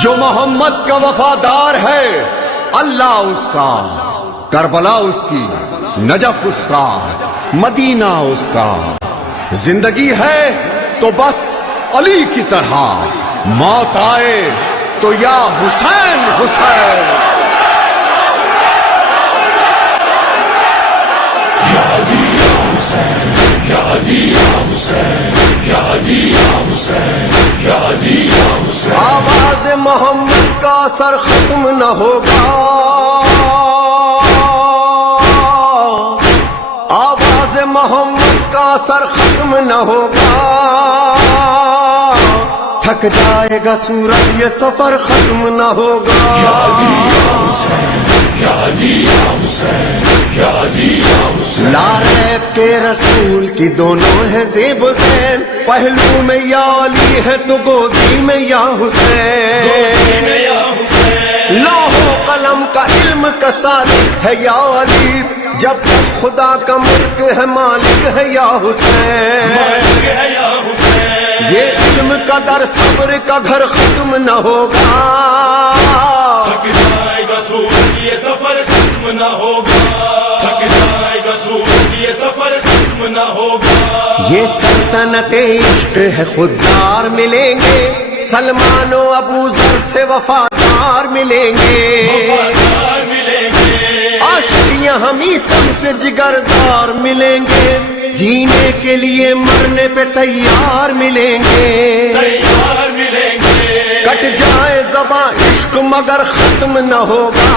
جو محمد کا وفادار ہے اللہ اس کا، کربلا اس کی، نجف اس کا، مدینہ اس کا، زندگی ہے تو بس علی کی طرح، موت آئے تو یا حسین حسین۔ یا علی یا حسین، یا علی یا حسین، یا علی یا حسین، یا علی یا حسین۔ آواز محمد کا اثر ختم نہ ہوگا، آواز محمد کا اثر ختم نہ ہوگا، تھک جائے گا سورج یہ سفر ختم نہ ہوگا۔ یا علی یا حسین، یا علی یا حسین، یا علی یا حسین۔ لاریب کے رسول کی دونوں ہے زیب و زین، پہلو میں یا علی ہے تو گودی میں یا حسین، لوح و قلم کا علم کا سالک ہے یا علی، جب تک خدا کا ملک ہے مالک ہے یا حسین، یہ علم کا در صبر کا گھر ختم نہ ہوگا، تھک جائے گا سورج یہ سفر ختم نہ ہوگا، تھک جائے گا سورج یہ سفر ختم نہ ہوگا۔ یہ سلطنت عشق ہے خوددار ملیں گے، سلمان و ابو ذر سے وفادار ملیں گے، وفادار ملیں گے، عاشقیاں ہمیں سب سے جگردار ملیں گے، جینے کے لیے مرنے پہ تیار ملیں گے، تیار ملیں گے، کٹ جائے زباں عشق مگر ختم نہ ہوگا،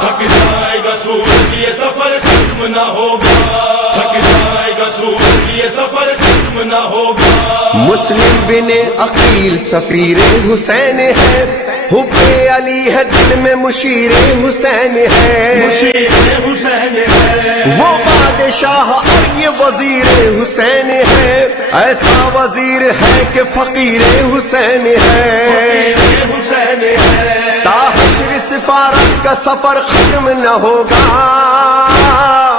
تھک جائے گا سورج یہ سفر ختم نہ ہوگا، تھک جائے گا سورج یہ سفر ختم نہ ہوگا۔ مسلم بن عقیل سفیر حسین ہے، حب علی ہے دل میں مشیر حسین ہے، مشیر حسین ہے، وہ بادشاہ اور یہ وزیر حسین ہے، ایسا وزیر ہے کہ فقیر حسین ہے، حسین ہے، تا حشر سفارت کا سفر ختم نہ ہوگا،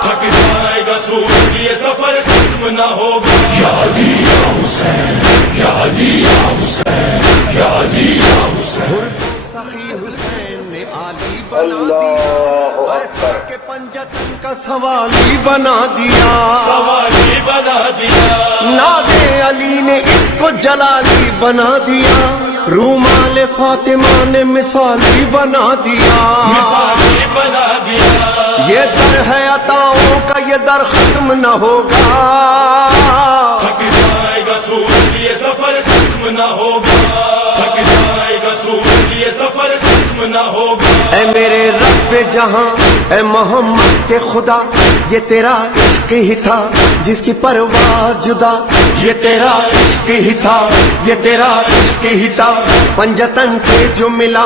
تھک جائے گا سورج یہ سفر ختم نہ ہوگا۔ یا علی یا حسین، یا علی یا حسین، یا علی یا حسین۔ سخی حسین نے علی بنا دیا، ایسا کہ پنجتن کا سوالی بنا دیا، سوالی بنا دیا، ناد علی نے اس کو جلالی بنا دیا، رومال فاطمہ نے مثالی بنا دیا، مثالی بنا دیا، یہ در ہے عطاؤں کا یہ در ختم نہ ہوگا، تھک جائے گا سورج یہ سفر ختم نہ ہوگا، تھک جائے گا سورج یہ سفر ختم نہ ہوگا۔ اے میرے رب جہاں، اے محمد کے خدا، یہ تیرا عشق ہی تھا جس کی پرواز جدا، یہ تیرا عشق ہی تھا، یہ تیرا عشق ہی تھا، پنجتن سے جو ملا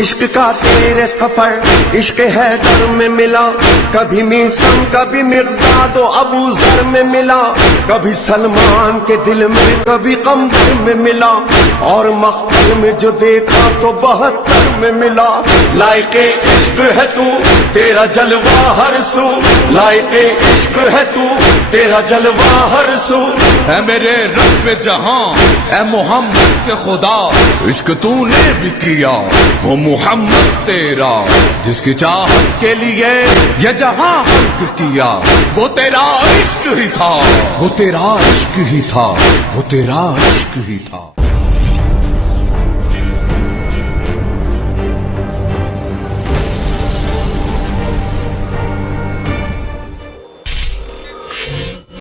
عشق کا تیرے سفر، عشق حیدر میں ملا، کبھی میسم کبھی مقداد و ابو ذر میں ملا، کبھی سلمان کے دل میں کبھی قمر میں ملا، اور مقتل میں جو دیکھا تو 72 میں ملا، لائق عشق ہے تو تیرا جلوہ ہر سو، لائق عشق ہے تو تیرا جلوہ ہر سو۔ اے میرے رب جہاں، اے محمد کے خدا، عشق تو نے بھی کیا، وہ محمد تیرا جس کی چاہت کے لیے یہ جہاں خلق کیا، وہ تیرا عشق ہی تھا، وہ تیرا عشق ہی تھا، وہ تیرا عشق ہی تھا۔